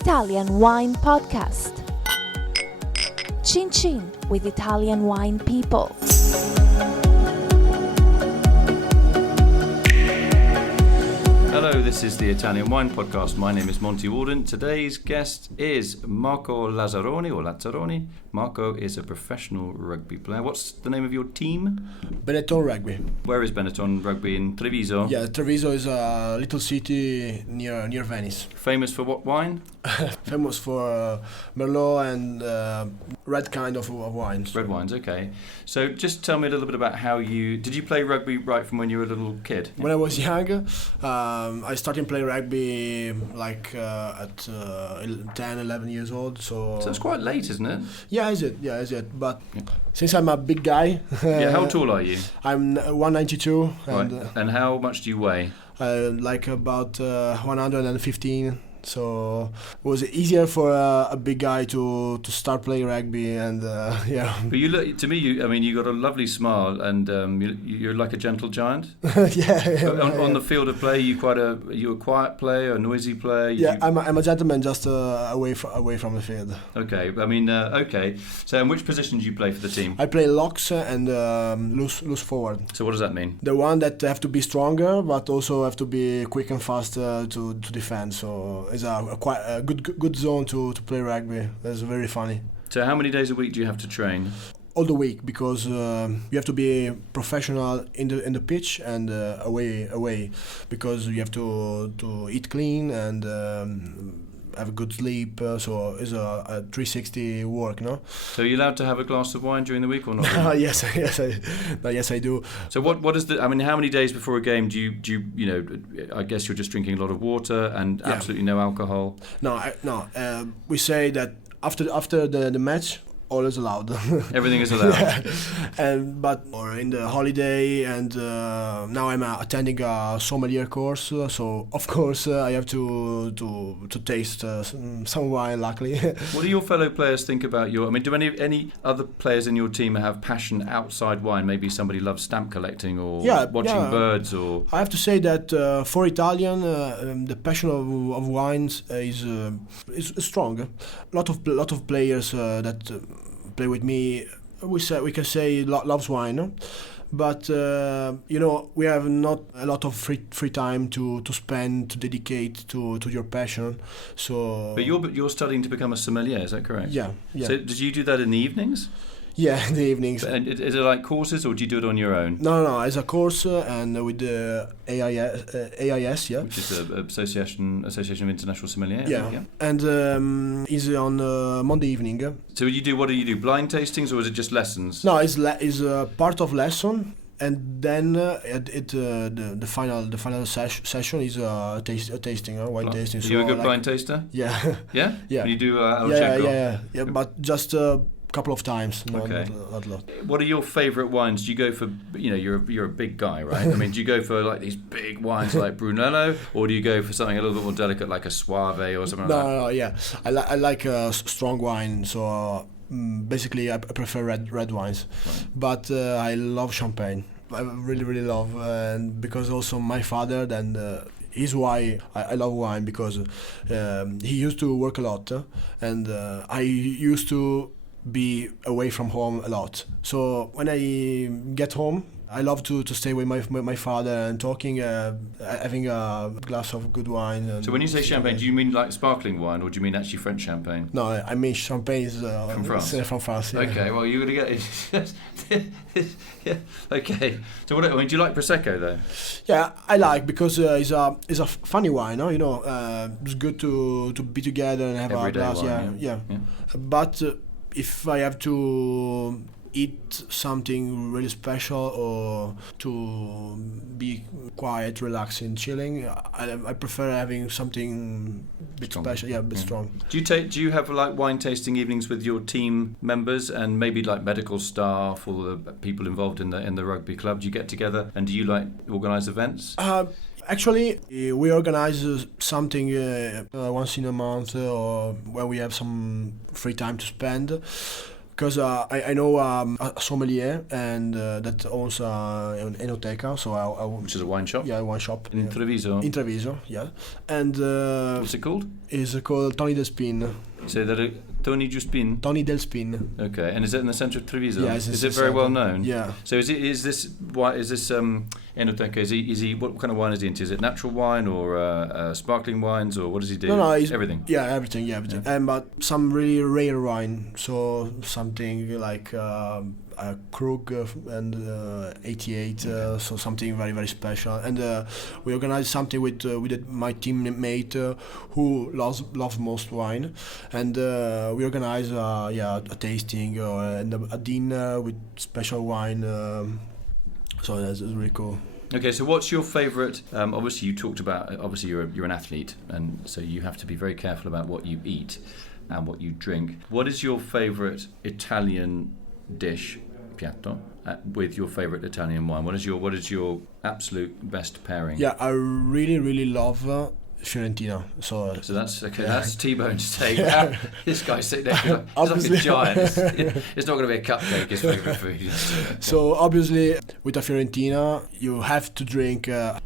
Italian Wine Podcast. Chin Chin with Italian wine people. Hello, this is the Italian Wine Podcast. My name is Monty Waldin. Today's guest is Marco Lazzaroni. Marco is a professional rugby player. What's the name of your team? Benetton Rugby. Where is Benetton Rugby? In Treviso? Yeah, Treviso is a little city near Venice. Famous for what wine? Famous for Merlot and red kind of wines. Red wines, okay. So just tell me a little bit about how did you play rugby right from when you were a little kid? When I was young, I started playing rugby at 10, 11 years old. So it's quite late, isn't it? Yeah, is it? But since I'm a big guy... yeah, how tall are you? I'm 192. Right. And how much do you weigh? About 115. So it was easier for a big guy to start playing rugby, and yeah. But you look to me. You got a lovely smile, and you're like a gentle giant. Yeah. On the field of play, you a quiet player, a noisy player. I'm a gentleman, just away from the field. Okay. Okay. So, in which position do you play for the team? I play locks and loose forward. So, what does that mean? The one that have to be stronger, but also have to be quick and fast to defend. So. It's quite a good zone to play rugby. That's very funny. So how many days a week do you have to train? All the week, because you have to be professional in the pitch and away, because you have to eat clean and have a good sleep. So it's a 360 work, no? So you're allowed to have a glass of wine during the week or not? Yes, I do. So what is how many days before a game do you I guess you're just drinking a lot of water and absolutely no alcohol? No. We say that after the match, all is allowed. Everything is allowed. Yeah. But in the holiday, and now I'm attending a sommelier course, so of course I have to taste some wine. Luckily. What do your fellow players think about your? Do any other players in your team have passion outside wine? Maybe somebody loves stamp collecting or watching birds, or. I have to say that for Italian, the passion of wines is strong. A lot of players that. Play with me, we can say loves wine, no? But we have not a lot of free time to spend, to dedicate to your passion. So. But you're studying to become a sommelier, is that correct? Yeah. So did you do that in the evenings? Yeah, in the evenings. And is it like courses, or do you do it on your own? No, it's a course and with the AIS, yeah. Which is the Association of International Sommeliers. Yeah. And is on Monday evening. So what do you do? Blind tastings, or is it just lessons? No, it's part of lesson. And then the final session is a tasting, wine tasting. Are you a good blind taster? Yeah. Yeah? Yeah. Can you do Yeah, but just couple of times, not a lot. What are your favourite wines? Do you go for, you're a big guy, right? Do you go for like these big wines like Brunello, or do you go for something a little bit more delicate like a Soave or something like that? No, yeah. I like strong wine, so basically I prefer red wines. Right. But I love champagne. I really, really love, and because also my father, then is why I love wine, because he used to work a lot, and I used to be away from home a lot. So when I get home, I love to stay with my father and talking, having a glass of good wine. And so when you say champagne, do you mean like sparkling wine, or do you mean actually French champagne? No, I mean champagne is from France. From France. Yeah. Okay, well you're gonna get it. Yeah. Okay. So what? Do you like prosecco though? Yeah, I like, because it's a funny wine. It's good to be together and have a glass. Wine, yeah. But if I have to eat something really special, or to be quiet, relaxing, chilling, I prefer having something a bit special, a bit strong. Do you have like wine tasting evenings with your team members and maybe like medical staff or the people involved in the rugby club? Do you get together and do you like organise events? Actually, we organize something once in a month, or where we have some free time to spend. because I know a sommelier and that owns an enoteca, so Which is a wine shop? Yeah, wine shop. In Treviso? In Treviso, yeah. And what's it called? It's called Tony del Spin. So that Tony Giuspin? Tony del Spin. Okay, and is it in the centre of Treviso? Yeah, is it very well known? Yeah. So is this enoteca? Is he what kind of wine is he into? Is it natural wine or sparkling wines, or what does he do? No, it's everything. Yeah, everything. Yeah. And but some really rare wine, so something like a Krug and 88, so something very very special. And we organized something with my teammate who loves most wine, and we organized a tasting and a dinner with special wine. So that's really cool. Okay, so what's your favourite? Obviously, you talked about. Obviously, you're an athlete, and so you have to be very careful about what you eat and what you drink. What is your favourite Italian dish, piatto, with your favourite Italian wine? What is your absolute best pairing? Yeah, I really love Fiorentina. So that's okay. Yeah. That's T-bone steak. Yeah. This guy's sitting there. He's like a giant. It's not going to be a cupcake. His favourite food. So obviously, with a Fiorentina, you have to drink a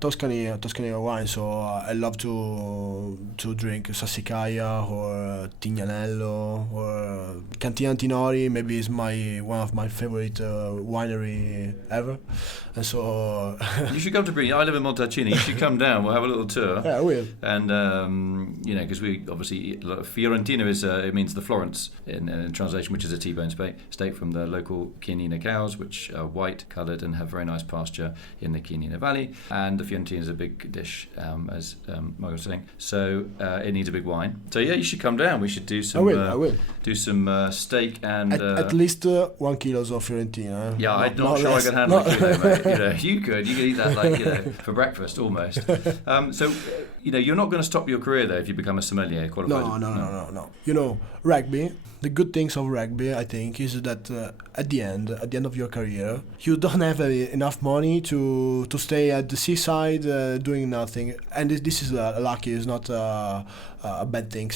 Tuscany wine. So I love to drink Sassicaia or Tignanello or Cantina Antinori. Maybe is one of my favorite winery ever. And so you should come to Brini. I live in Montalcini. You should come down. We'll have a little tour. Yeah, I will. And because we obviously Fiorentina is it means the Florence in translation, which is a T-bone steak from the local Chianina cows, which are white coloured and have very nice pasture in the Chianina Valley. And the Fiorentina is a big dish, as Marco was saying. So it needs a big wine. So yeah, you should come down. We should do some. I will. Do some steak and at least 1 kilo of Fiorentina. Yeah, I'm not sure I can handle a kilo, mate. You could eat that for breakfast almost. So you're not going to stop your career though if you become a sommelier qualified. No. Rugby. The good things of rugby, I think, is that at the end of your career, you don't have enough money to stay at the seaside doing nothing, and this is lucky. It's not a bad thing.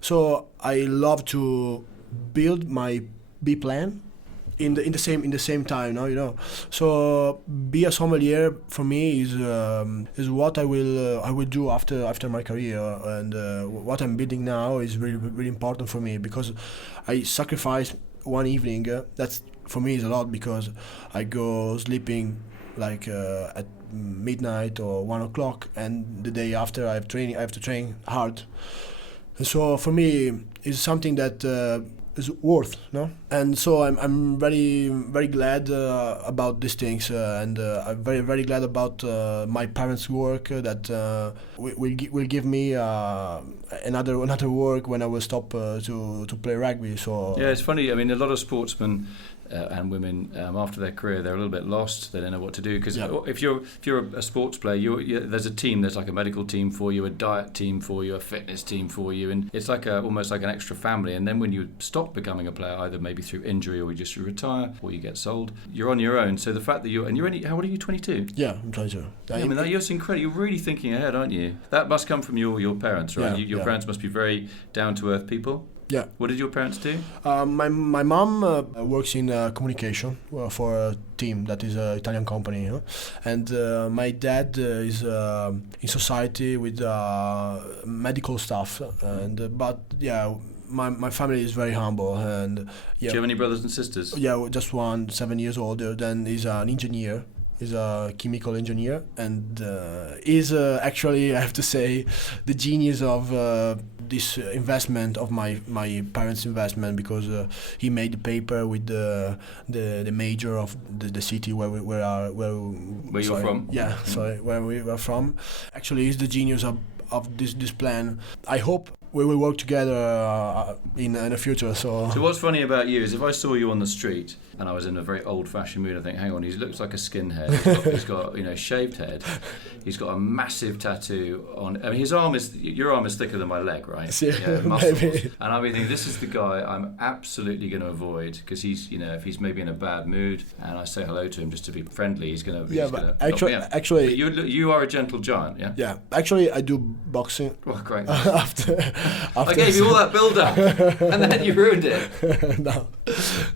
So I love to build my B plan in the same time, So be a sommelier for me is what I will do after my career, and what I'm building now is really really important for me because I sacrifice one evening. That's for me is a lot because I go sleeping like at midnight or 1 o'clock, and the day after I have to train hard. And so for me it's something that is worth, no? And so I'm very very glad about these things, and I'm very very glad about my parents' work that will give me another work when I will stop to play rugby. So yeah, it's funny. I mean, a lot of sportsmen and women after their career, they're a little bit lost. They don't know what to do because if you're a sports player, there's a team. There's like a medical team for you, a diet team for you, a fitness team for you, and it's like almost like an extra family. And then when you stop becoming a player, either maybe through injury or you just retire or you get sold, you're on your own. So the fact that you're only, how old are you? 22? Yeah, I'm 22. Yeah, I mean, that's incredible. You're really thinking ahead, aren't you? That must come from your parents, right? Your parents must be very down to earth people. Yeah. What did your parents do? My mom works in communication for a team that is an Italian company, and my dad is in society with medical stuff. My family is very humble, and Do you have any brothers and sisters? Yeah, just one, 7 years older. Then he's an engineer. He's a chemical engineer, and is actually, I have to say, the genius of this investment of my parents' investment, because he made the paper with the major of the city where you're from. Yeah, sorry, where we were from. Actually, he's the genius of this plan. I hope we will work together in the future. So what's funny about you is if I saw you on the street and I was in a very old-fashioned mood, I think, hang on, he looks like a skinhead. He's got shaved head. He's got a massive tattoo on. I mean, your arm is thicker than my leg, right? Yeah, muscles. maybe. And I'm thinking, this is the guy I'm absolutely going to avoid because he's, if he's maybe in a bad mood and I say hello to him just to be friendly, he's going to. Yeah, but actually, but you are a gentle giant, yeah. Yeah, actually, I do boxing. Well, great. after I gave you all that build-up, and then you ruined it. No.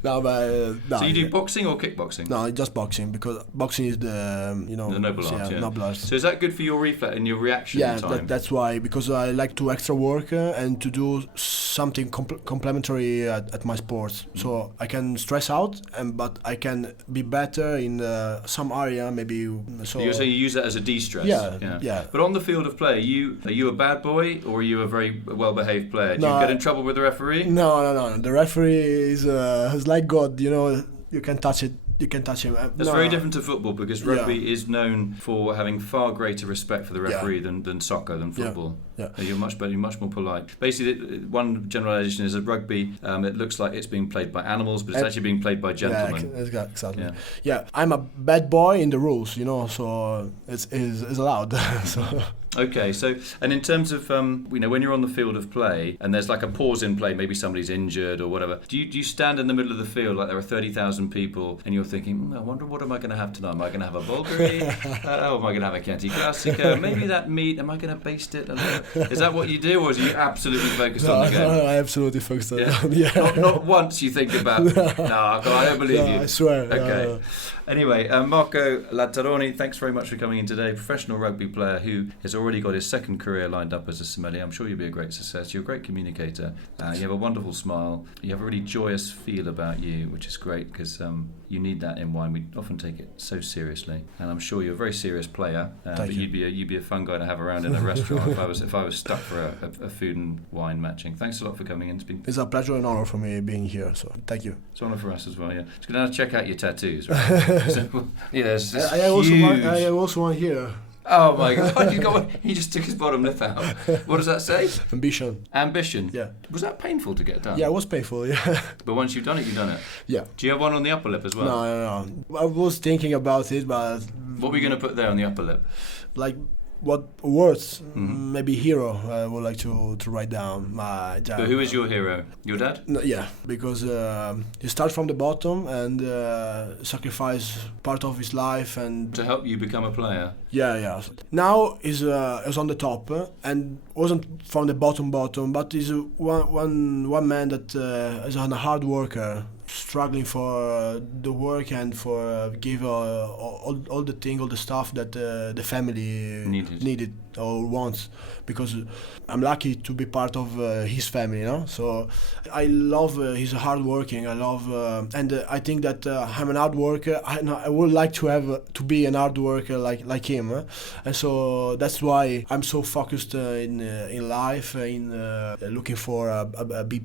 So you do boxing or kickboxing? No, just boxing, because boxing is the the noble art. Yeah. noble art. So is that good for your reflex and your reaction time? That's why, because I like to extra work and to do something complementary at my sports. So I can stress out, but I can be better in some area, maybe. So you use that as a de-stress. Yeah. But on the field of play, are you a bad boy or are you a very well-behaved player? Do you get in trouble with the referee? No. The referee is like God. You can touch it. You can touch him. That's very different to football, because rugby is known for having far greater respect for the referee than soccer, than football. Yeah. You're much better. You're much more polite. Basically, one generalisation is that rugby, it looks like it's being played by animals, but it's actually being played by gentlemen. Yeah, exactly. Yeah, I'm a bad boy in the rules, so it's allowed. So. Okay, so, and in terms of, when you're on the field of play and there's like a pause in play, maybe somebody's injured or whatever, do you stand in the middle of the field like there are 30,000 people and you're thinking, I wonder what am I going to have tonight? Am I going to have a Bulgari? Am I going to have a Chianti Classico? Maybe that meat, am I going to baste it a little? Is that what you do, or is you absolutely focused on the game? No, I absolutely focused on it. Not once you think about, I don't believe you. I swear. Okay. Anyway, Marco Lazzaroni, thanks very much for coming in today. Professional rugby player who has already got his second career lined up as a sommelier. I'm sure you'll be a great success. You're a great communicator. You have a wonderful smile. You have a really joyous feel about you, which is great, because you need that in wine. We often take it so seriously, and I'm sure you're a very serious player. But you'd be a fun guy to have around in a restaurant if I was stuck for a food and wine matching. Thanks a lot for coming in. It's a pleasure and honor for me being here. So thank you. It's an honor for us as well. Yeah. Just going to check out your tattoos. Right? Yes. I also want here. Oh my God! You got one. He just took his bottom lip out. What does that say? Ambition. Yeah. Was that painful to get done? Yeah, it was painful. Yeah. But once you've done it, you've done it. Yeah. Do you have one on the upper lip as well? No. I was thinking about it, but what were you going to put there on the upper lip? Like what words? Maybe hero. I would like to write down my dad. But who is your hero? Your dad? No, yeah, because he starts from the bottom and sacrifice part of his life and to help you become a player. Yeah. Now is on the top and wasn't from the bottom, but is one man that is a hard worker, struggling for the work and for give all the stuff that the family needed or wants, because I'm lucky to be part of his family, so I love his hard working. I love and I think that I'm an hard worker. I would like to be an hard worker like him, and so that's why I'm so focused in life, in looking for a B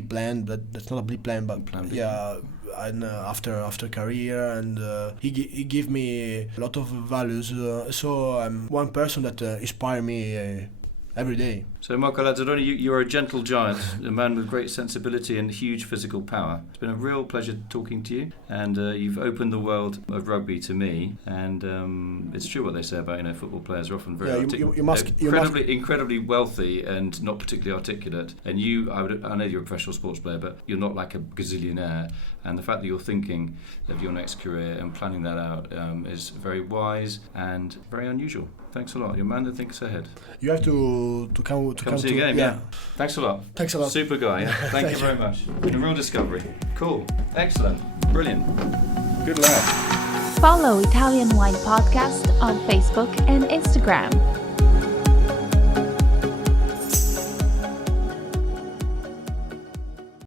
plan. But that's not a B plan, but plan B. Yeah. And after career, and he gave me a lot of values, so I'm one person that inspire me every day. So Marco Lazzaroni, you are a gentle giant, a man with great sensibility and huge physical power. It's been a real pleasure talking to you, and you've opened the world of rugby to me. And it's true what they say about football players are often very incredibly wealthy and not particularly articulate. And I know you're a professional sports player, but you're not like a gazillionaire. And the fact that you're thinking of your next career and planning that out is very wise and very unusual. Thanks a lot. You're a man that thinks ahead. You have to come see a game, yeah. Thanks a lot. Super guy, yeah. Thank you very much. A real discovery. Cool. Excellent. Brilliant. Good lad. Follow Italian Wine Podcast on Facebook and Instagram.